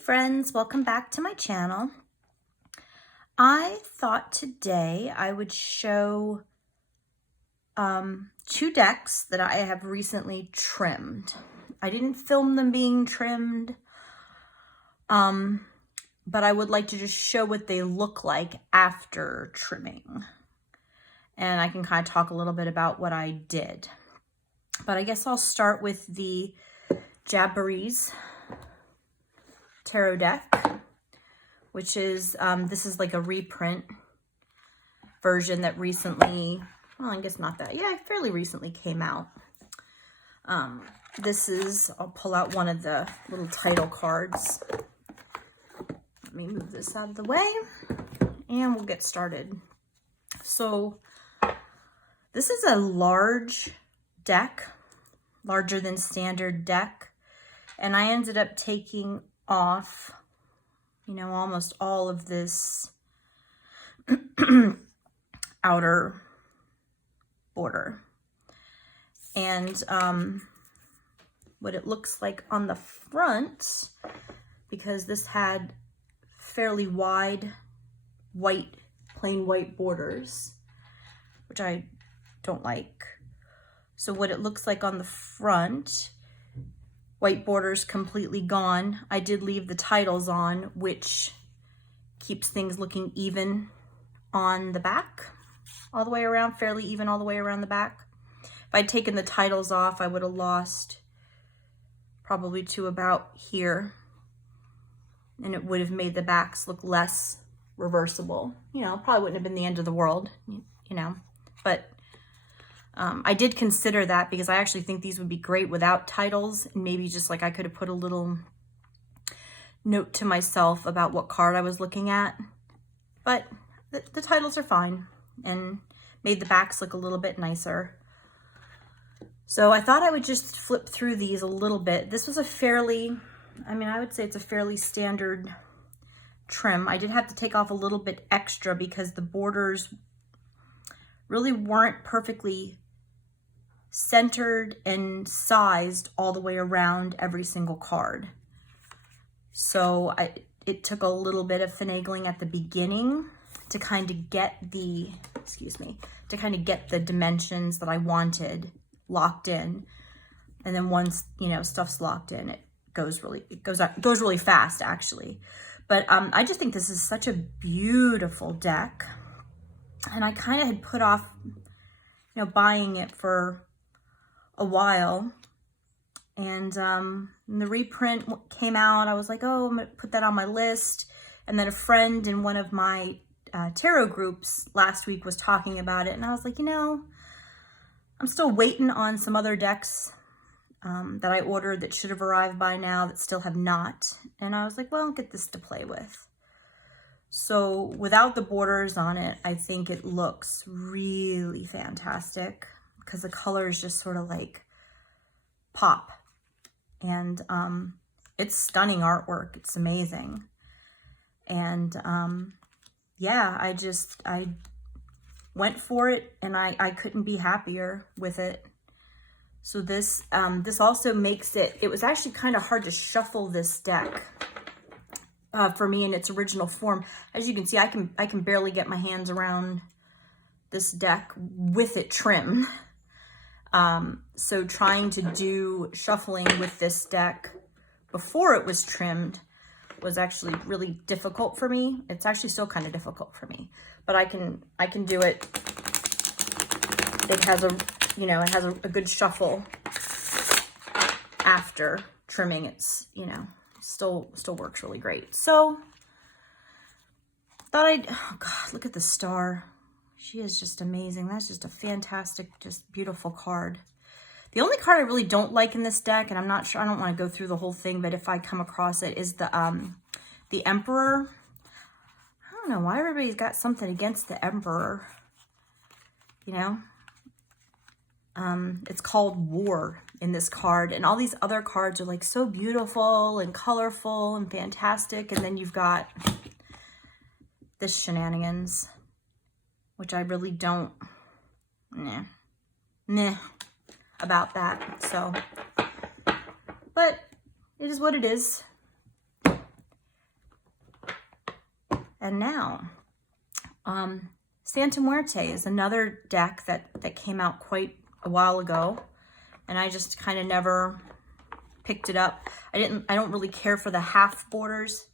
friends, welcome back to my channel. I thought today I would show two decks that I have recently trimmed. I didn't film them being trimmed, but I would like to just show what they look like after trimming. And I can kind of talk a little bit about what I did. But I guess I'll start with the Japaridze tarot deck, which is, this is like a reprint version that recently, well, I guess not that, yeah, fairly recently came out. This is, I'll pull out one of the little title cards. Let me move this out of the way and we'll get started. So this is a large deck, larger than standard deck, and I ended up taking off, you know, almost all of this outer border. And what it looks like on the front, because this had fairly wide white, plain white borders, which I don't like. So what it looks like on the front, white borders completely gone. I did leave the titles on, which keeps things looking even on the back, all the way around, fairly even all the way around the back. If I'd taken the titles off, I would have lost probably to about here, and it would have made the backs look less reversible. You know, probably wouldn't have been the end of the world, you know, but I did consider that because I actually think these would be great without titles, and maybe just like I could have put a little note to myself about what card I was looking at. But the titles are fine and made the backs look a little bit nicer. So I thought I would just flip through these a little bit. This was a fairly, I mean, I would say it's a fairly standard trim. I did have to take off a little bit extra because the borders really weren't perfectly centered and sized all the way around every single card. So it took a little bit of finagling at the beginning to kind of get the, to kind of get the dimensions that I wanted locked in. And then once, you know, stuff's locked in, it goes really fast actually. But I just think this is such a beautiful deck. And I kind of had put off, you know, buying it for a while, and the reprint came out. I was like, oh, I'm gonna put that on my list. And then a friend in one of my tarot groups last week was talking about it, and I was like, you know, I'm still waiting on some other decks that I ordered that should have arrived by now that still have not. And I was like, well, I'll get this to play with. So without the borders on it, I think it looks really fantastic because the colors just sort of like pop. And it's stunning artwork. It's amazing. And yeah, I went for it, and I couldn't be happier with it. So this also makes it was actually kind of hard to shuffle this deck for me in its original form. As you can see, I can barely get my hands around this deck with it trimmed. So trying to do shuffling with this deck before it was trimmed was actually really difficult for me. It's actually still kind of difficult for me, but I can do it. It has a, you know, it has a good shuffle after trimming. It's, you know, still works really great. So thought oh God, look at the star. She is just amazing. That's just a fantastic, just beautiful card. The only card I really don't like in this deck, and I'm not sure, I don't want to go through the whole thing, but if I come across it, is the Emperor. I don't know why everybody's got something against the Emperor, you know? It's called War in this card, and all these other cards are like so beautiful and colorful and fantastic, and then you've got this shenanigans, which I really don't, nah about that. So, but it is what it is. And now, Santa Muerte is another deck that came out quite a while ago, and I just kind of never picked it up. I don't really care for the half borders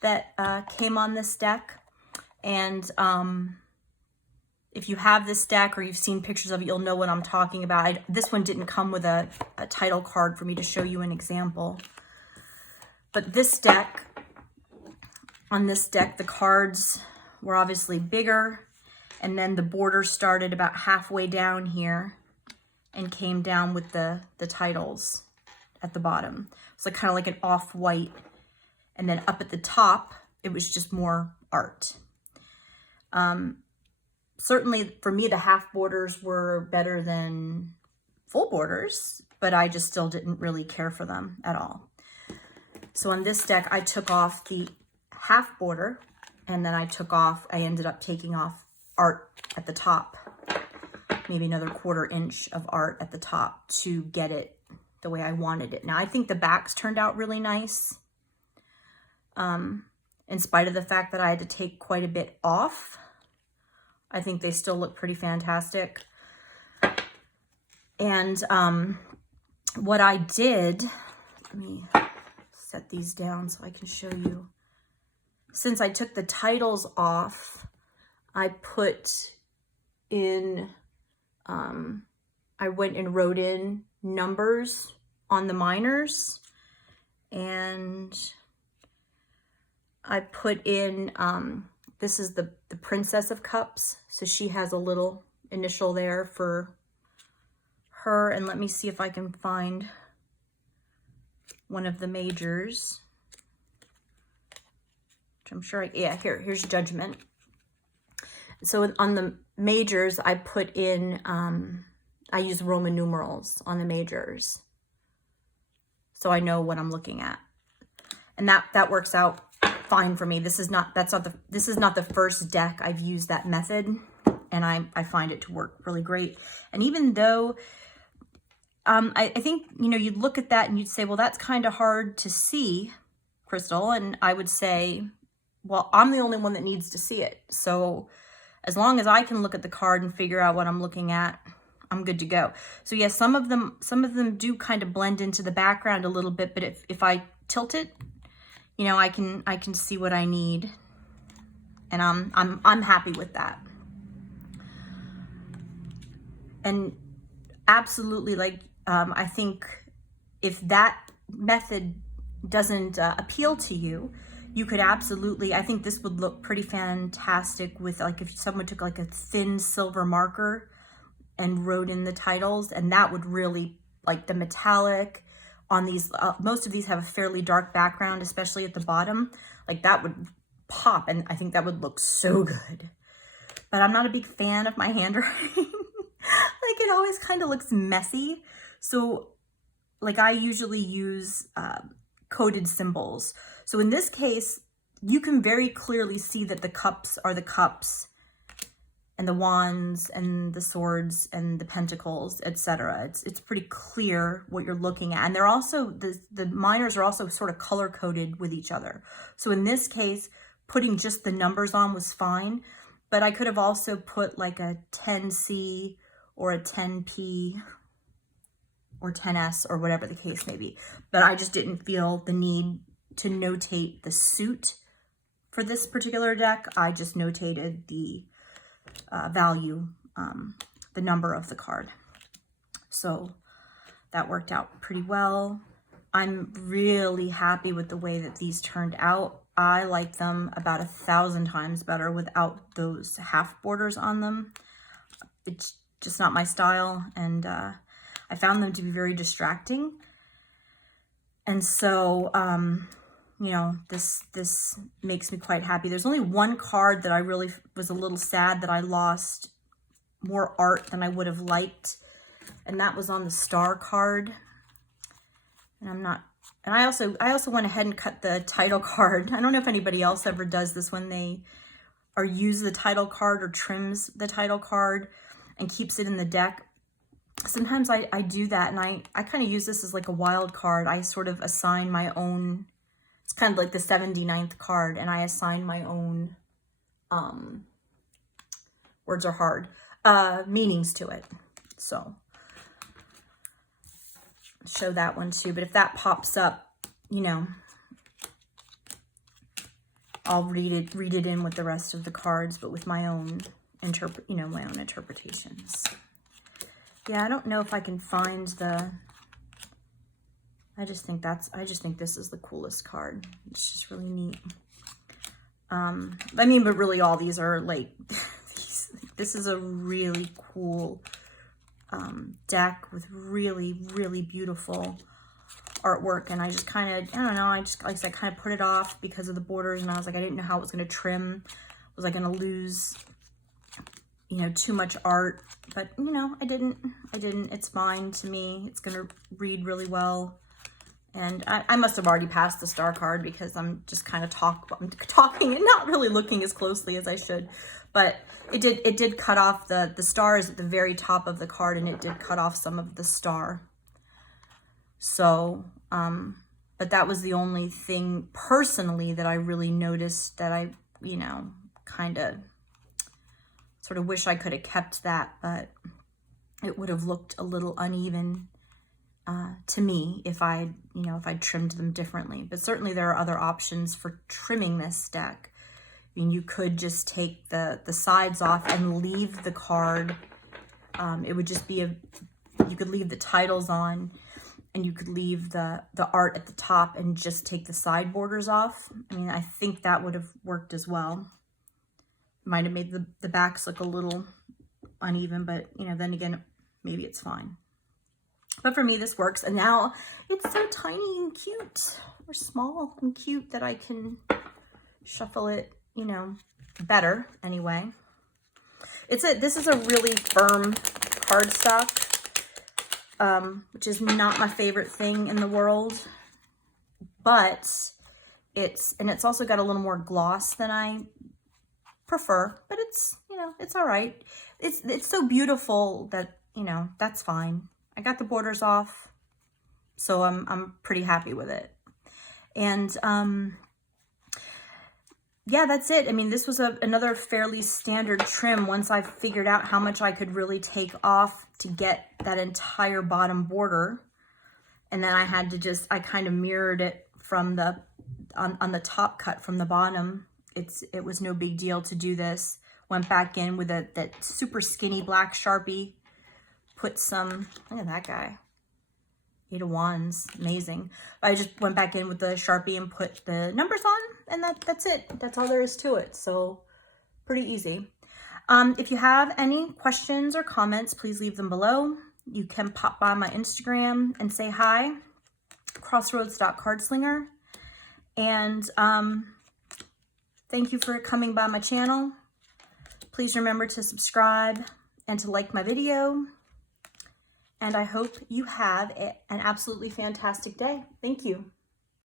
that came on this deck. And if you have this deck or you've seen pictures of it, you'll know what I'm talking about. This one didn't come with a title card for me to show you an example. But this deck, on this deck, the cards were obviously bigger, and then the border started about halfway down here and came down with the titles at the bottom. It's like kind of like an off-white, and then up at the top, it was just more art. Certainly for me, the half borders were better than full borders, but I just still didn't really care for them at all. So on this deck, I took off the half border, and then I ended up taking off art at the top, maybe another 1/4 inch of art at the top to get it the way I wanted it. Now, I think the backs turned out really nice, in spite of the fact that I had to take quite a bit off. I think they still look pretty fantastic. And what I did, let me set these down so I can show you. Since I took the titles off, I put in, I went and wrote in numbers on the minors, and I put in, this is the Princess of Cups, so she has a little initial there for her, and let me see if I can find one of the majors. Which I'm sure here's Judgment. So on the majors, I put in, I use Roman numerals on the majors, so I know what I'm looking at, and that works out fine for me. This is not the first deck I've used that method, and I find it to work really great. And even though I think, you know, you'd look at that and you'd say, well, that's kind of hard to see, Crystal, and I would say, well, I'm the only one that needs to see it. So as long as I can look at the card and figure out what I'm looking at, I'm good to go. So yes, some of them do kind of blend into the background a little bit, but if I tilt it, you know, I can see what I need, and I'm happy with that. And absolutely, like, I think if that method doesn't appeal to you, you could absolutely, I think this would look pretty fantastic with, like, if someone took like a thin silver marker and wrote in the titles, and that would really, like, the metallic on these, most of these have a fairly dark background, especially at the bottom, like that would pop, and I think that would look so good. But I'm not a big fan of my handwriting. Like, it always kind of looks messy. So, like, I usually use coded symbols. So in this case, you can very clearly see that the cups are the cups, and the wands and the swords and the pentacles, etc. It's pretty clear what you're looking at. And they're also, the minors are also sort of color coded with each other. So in this case, putting just the numbers on was fine, but I could have also put like a 10C or a 10P or 10S or whatever the case may be. But I just didn't feel the need to notate the suit for this particular deck. I just notated the value, the number of the card. So that worked out pretty well. I'm really happy with the way that these turned out. I like them about 1,000 times better without those half borders on them. It's just not my style, and I found them to be very distracting. And so, you know, this makes me quite happy. There's only one card that I really was a little sad that I lost more art than I would have liked, and that was on the star card. And I also went ahead and cut the title card. I don't know if anybody else ever does this when they use the title card or trims the title card and keeps it in the deck. Sometimes I do that, and I kind of use this as like a wild card. I sort of assign my own It's kind of like the 79th card, and I assign my own, words are hard, meanings to it. So show that one too. But if that pops up, you know, I'll read it in with the rest of the cards, but with my own my own interpretations. Yeah, I don't know if I can find the, I just think this is the coolest card. It's just really neat. I mean, but really all these are like, this is a really cool deck with really, really beautiful artwork. And I just kind of, I don't know, I kind of put it off because of the borders, and I was like, I didn't know how it was going to trim. Was I going to lose, you know, too much art? But, you know, I didn't. It's fine to me. It's going to read really well. And I must have already passed the star card because I'm just kind of talking and not really looking as closely as I should. But it did cut off the stars at the very top of the card, and it did cut off some of the star. So, but that was the only thing personally that I really noticed that I, you know, kind of sort of wish I could have kept that, but it would have looked a little uneven to me if I trimmed them differently. But certainly there are other options for trimming this deck. I mean, you could just take the sides off and leave the card. It would just be you could leave the titles on, and you could leave the art at the top and just take the side borders off. I mean, I think that would have worked as well. Might have made the backs look a little uneven, but, you know, then again, maybe it's fine. But for me, this works. And now it's so tiny and cute, or small and cute, that I can shuffle it, you know, better anyway. This is a really firm cardstock, which is not my favorite thing in the world, but it's also got a little more gloss than I prefer, but it's, you know, it's all right. It's so beautiful that, you know, that's fine. I got the borders off, so I'm pretty happy with it. And yeah, that's it. I mean, this was another fairly standard trim once I figured out how much I could really take off to get that entire bottom border. And then I had to I kind of mirrored it from on the top cut from the bottom. It was no big deal to do this. Went back in with that super skinny black Sharpie. Put some, look at that guy. 8 of Wands, amazing. I just went back in with the Sharpie and put the numbers on, and that's it. That's all there is to it. So pretty easy. If you have any questions or comments, please leave them below. You can pop by my Instagram and say hi, crossroads.cardslinger. And thank you for coming by my channel. Please remember to subscribe and to like my video. And I hope you have an absolutely fantastic day. Thank you.